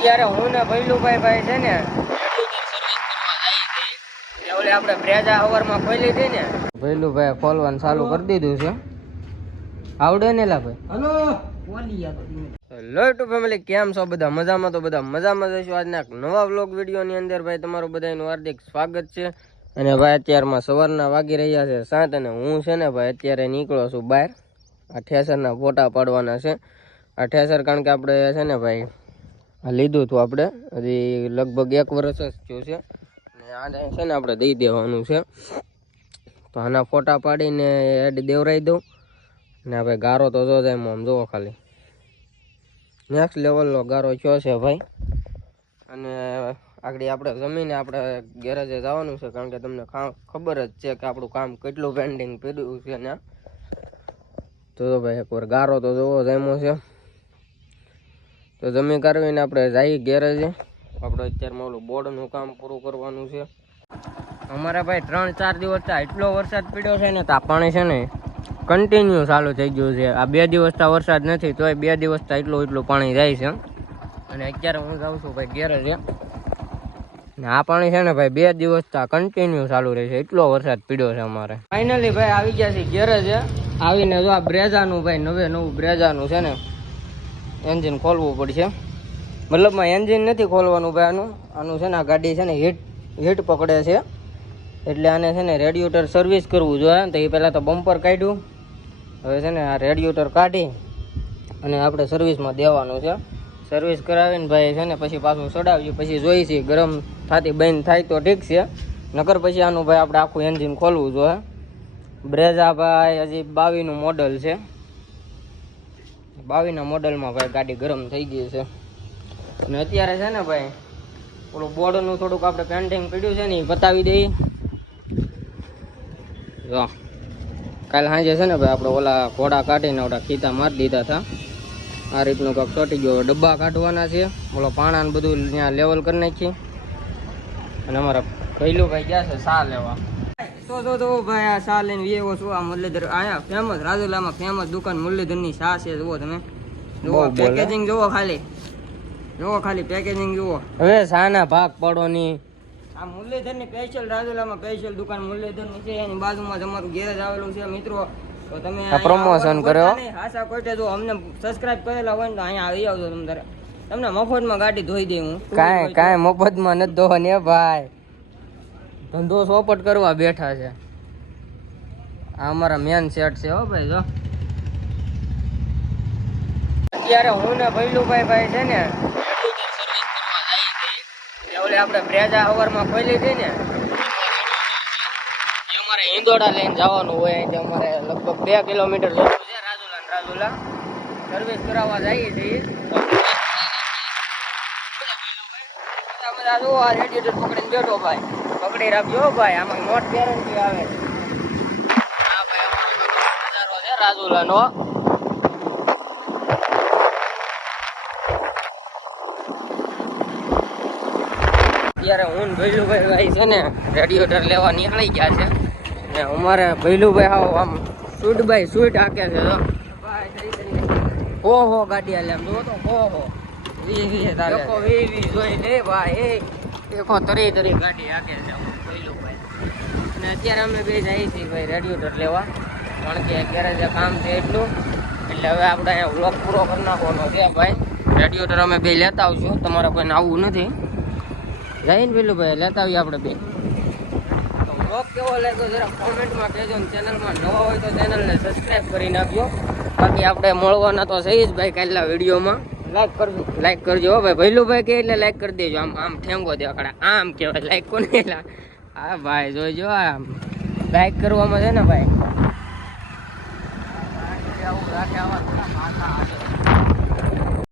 અત્યારે હું ને ભૈલુભાઈ ભાઈ છે ને ઓલે આપણે બ્રેજા અવરમાં ખોલી હતી ને. ભૈલુભાઈ ખોલવાનું ચાલુ કરી દીધું છે. આવડે ને લા ભાઈ? હલો. હેલો ટુ ફેમિલી કેમ છો બધા? મજામાં તો બધા મજામાં જઈશું આજના નવા વ્લોગ વિડીયોની અંદર ભાઈ તમારું બધાનું હાર્દિક સ્વાગત છે. અને ભાઈ અત્યારમાં સવારના વાગી રહ્યા છે સાત અને હું છે ને ભાઈ અત્યારે નીકળો છું બહાર. આ ઠેસરના ફોટા પાડવાના છે. આ ઠેસર કારણ કે આપણે છે ને ભાઈ લીધું હતું આપણે. હજી લગભગ એક વર્ષ જ થયું છે. અને આને છે ને આપણે દઈ દેવાનું છે. તો આના ફોટા પાડીને એડ દેવરાઈ દઉં. ને આપણે ગારો તો જો જાય આમ જોવો ખાલી. નેક્સ્ટ લેવલનો ગારો થયો છે ભાઈ? અને આગળ આપણે જમીને આપણે ગેરેજે જવાનું છે, કારણ કે તમને ખબર જ છે કે આપણું કામ કેટલું પેન્ડિંગ પડ્યું છે ને. તો ભાઈ એકવાર ગારો તો જોવો જામ્યો છે. તો જમી કરવીને આપણે જઈએ ગેરેજે. આપણે અત્યારમાં ઓલું બોર્ડનું કામ પૂરું કરવાનું છે. અમારે ભાઈ ત્રણ ચાર દિવસ એટલો વરસાદ પડ્યો છે ને, તો પાણી છે ને કન્ટિન્યુ ચાલુ થઈ ગયું છે. આ બે દિવસથી વરસાદ નથી, તોય બે દિવસથી એટલું એટલું પાણી જાય છે. અને અત્યારે હું જાઉં છું ભાઈ ગેરેજે. ને આ પાણી છે ને ભાઈ બે દિવસથી કન્ટિન્યુ ચાલુ રહે છે. એટલો વરસાદ પડ્યો છે અમારે. ફાઇનલી ભાઈ આવી ગયા છે ગેરેજે. આવીને જો આ બ્રેઝાનું ભાઈ નવે નવું બ્રેઝાનું છે ને એન્જિન ખોલવું પડશે. મતલબમાં એન્જિન નથી ખોલવાનું ભાઈ આનું. આનું છે ને આ ગાડી છે ને હીટ હીટ પકડે છે. એટલે આને છે ને રેડિયેટર સર્વિસ કરવું જોઈએ. તો એ પહેલાં તો બમ્પર કાઢ્યું. હવે છે ને આ રેડિયેટર કાઢી અને આપણે સર્વિસમાં દેવાનું છે. સર્વિસ કરાવીને ભાઈ છે ને પછી પાછું ચડાવીએ પછી જોઈ છીએ ગરમ થતી બંધ થાય તો ઠીક છે. નકર પછી આનું ભાઈ આપણે આખું એન્જિન ખોલવું જોઈએ. બ્રેઝા ભાઈ હજી બાવીનું મોડલ છે. બાવીના મોડલમાં ભાઈ ગાડી ગરમ થઈ ગઈ છે. અને અત્યારે છે ને ભાઈ, ઓલું બોર્ડનું થોડુંક આપણે પેન્ટિંગ પીડ્યું છે ને એ બતાવી દઈએ. જો, કાલ સાંજે છે ને ભાઈ આપણે ઓલા ઘોડા કાઢીને ઓલા ખીતા મારી દીધા હતા. આ રીતનું કાંક ચોટી ગયો. ડબ્બા કાઢવાના છે. ઓલો પાણા ને બધું ત્યાં લેવલ કરી નાખીએ અને અમારા પહેલું ભાઈ ગયા છે સા લેવા. તો તો તો ભાઈ આ શા લઈને વેવો છું. આ મુરલીધર આયા ફેમસ રાજુલામાં ફેમસ દુકાન મુરલીધરની શા છે જુઓ તમે. જુઓ પેકેજિંગ જુઓ ખાલી. જુઓ ખાલી પેકેજિંગ જુઓ. હવે શાના ભાગ પડો ની આ મુરલીધરની સ્પેશિયલ રાજુલામાં સ્પેશિયલ દુકાન મુરલીધરની છે. એની બાજુમાં તમારું ગેરેજ આવેલું છે મિત્રો. તો તમે પ્રમોશન કરો આશા કોઈટે જો અમને સબસ્ક્રાઇબ કરેલા હોય ને તો અહીંયા આવી આવજો તમે તમને મફતમાં ગાડી ધોઈ દે હું. કાંઈ કાંઈ મફતમાં નથી ધોવાની ભાઈ. ધંધો સોપટ કરવા બેઠા છે. આ અમારા મેન સેટ છે હો ભાઈ, જો. અત્યારે હું ને ભૈલુભાઈ ભાઈ છે ને ઓલે આપણે બ્રેજા અવરમાં ખોલી હતી ને. અમારે હિંદોડા લઈને જવાનું હોય અહીંથી, અમારે લગભગ બે કિલોમીટર જવું છે, રાજુલા રાજુલા. સર્વિસ કરાવવા જઈએ છીએ. પકડીને બેઠો ભાઈ. પકડી રાખજો હો ભાઈ આમાં નોટ ગેરંટી આવે હા ભાઈ નજારો છે રાજુલાનો. અત્યારે હું ભૈલુભાઈ ભાઈ છે ને રેડિયેટર લેવા નીકળી ગયા છે. ને અમારે ભૈલુભાઈ આવો આમ સુટભાઈ સૂટ હાકે છે તો હો હો ગાડી હાલે આમ જો તો હો હો. વી વી જોઈ લે ભાઈ દેખો તરી તરી ગાડી આગે છે ભાઈ. અને અત્યારે અમે બે જઈએ છીએ ભાઈ રેડિયેટર લેવા. કારણ કે ગેરેજે કામ છે એટલું. એટલે હવે આપણે અહીંયા વ્લોગ પૂરો કરી નાખવાનો છે ભાઈ. રેડિયેટર અમે બે લેતા આવશું. તમારે કોઈને આવવું નથી. જઈને પેલું ભાઈ, લેતા આવીએ આપણે બે. તો બ્લોગ કેવો લાગ્યો જરા કોમેન્ટમાં કહેજો ને ચેનલમાં નવા હોય તો ચેનલને સબસ્ક્રાઈબ કરી નાખજો. બાકી આપણે મળવાના તો સહી જ ભાઈ કાલના વિડીયોમાં લાઈક કરજો. લાઈક કરજો હો ભાઈ. ભૈલુભાઈ કે એટલે લાઈક કરી દેજો. આમ આમ ઠેંગો દે અકડા આમ કહેવાય. લાઈક કોને હા ભાઈ જોઈજો આમ. લાઈક કરવામાં છે ને ભાઈ? આવું રાખે આવે.